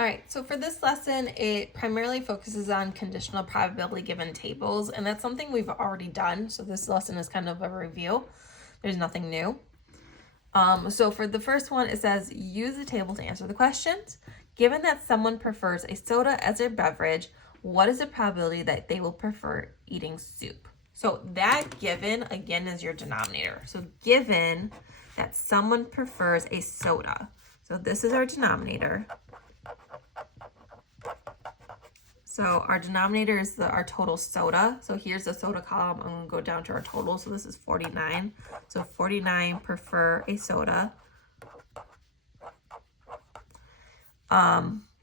All right, so for this lesson, it primarily focuses on conditional probability given tables, and that's something we've already done. So this lesson is kind of a review. There's nothing new. So for the first one, it says, use the table to answer the questions. Given that someone prefers a soda as their beverage, what is the probability that they will prefer eating soup? So that given, again, is your denominator. So given that someone prefers a soda. So this is our denominator. So our denominator is our total soda. So here's the soda column. I'm going to go down to our total. So this is 49. So 49 prefer a soda.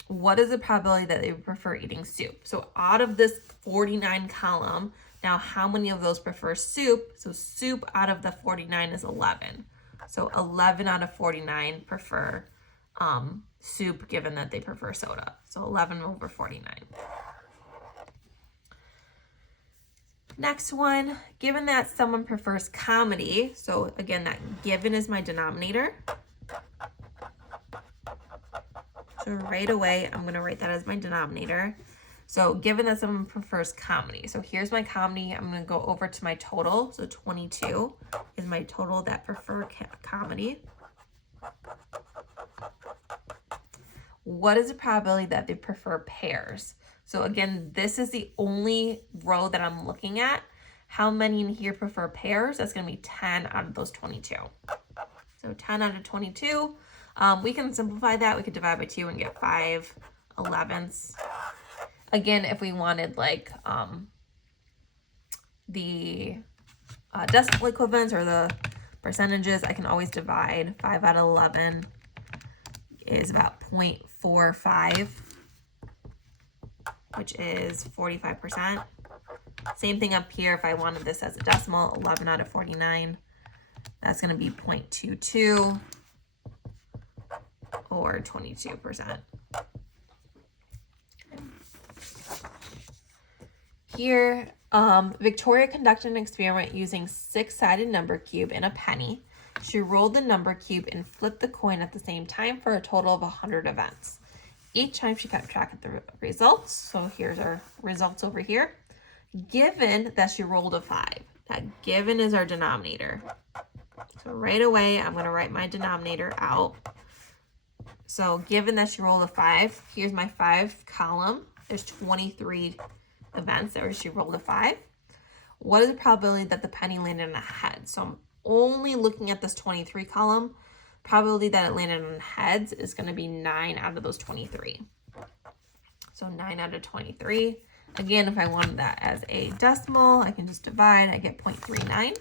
What is the probability that they would prefer eating soup? So out of this 49 column, now how many of those prefer soup? So soup out of the 49 is 11. So 11 out of 49 prefer soup, given that they prefer soda. So 11 over 49. Next one, given that someone prefers comedy, so again, that given is my denominator. So right away, I'm going to write that as my denominator. So given that someone prefers comedy, so here's my comedy. I'm going to go over to my total. So 22 is my total that prefer comedy. What is the probability that they prefer pears? So again, this is the only row that I'm looking at. How many in here prefer pears? That's going to be 10 out of those 22. So 10 out of 22. We can simplify that. We could divide by 2 and get 5/11ths. Again, if we wanted like the decimal equivalents or the percentages, I can always divide. 5 out of 11 is about 0.45, which is 45%. Same thing up here. If I wanted this as a decimal, 11 out of 49, that's going to be 0.22 or 22%. Here, Victoria conducted an experiment using 6-sided number cube and a penny. She rolled the number cube and flipped the coin at the same time for a total of 100 events. Each time she kept track of the results. So here's our results over here. Given that she rolled a 5, that given is our denominator. So right away, I'm going to write my denominator out. So given that she rolled a 5, here's my 5 column. There's 23 events where she rolled a 5. What is the probability that the penny landed on a head? So I'm only looking at this 23 column. Probability that it landed on heads is going to be 9 out of those 23. So 9 out of 23. Again, if I wanted that as a decimal, I can just divide. I get 0.39,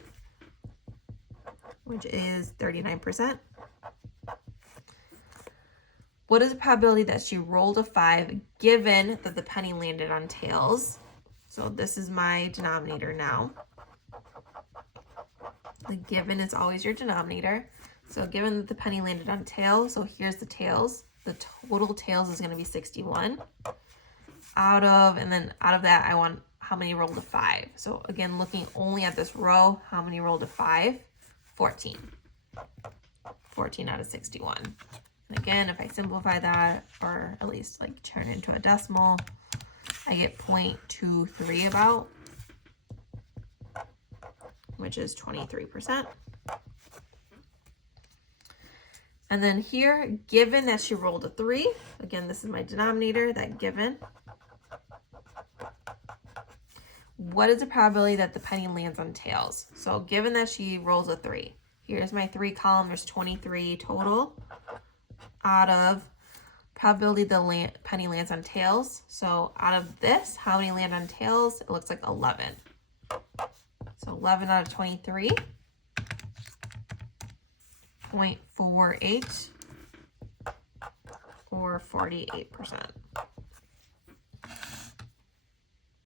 which is 39%. What is the probability that she rolled a 5 given that the penny landed on tails? So this is my denominator now. The given is always your denominator. So given that the penny landed on tails, so here's the tails. The total tails is going to be 61. Out of that, I want how many rolled a 5. So again, looking only at this row, how many rolled a 5? 14. 14 out of 61. And again, if I simplify that, or at least like turn it into a decimal, I get 0.23 about, which is 23%. And then here, given that she rolled a 3, again, this is my denominator, that given. What is the probability that the penny lands on tails? So given that she rolls a 3, here's my 3 column, there's 23 total. Out of probability the penny lands on tails. So out of this, how many land on tails? It looks like 11. So 11 out of 23. 0.48 or 48%.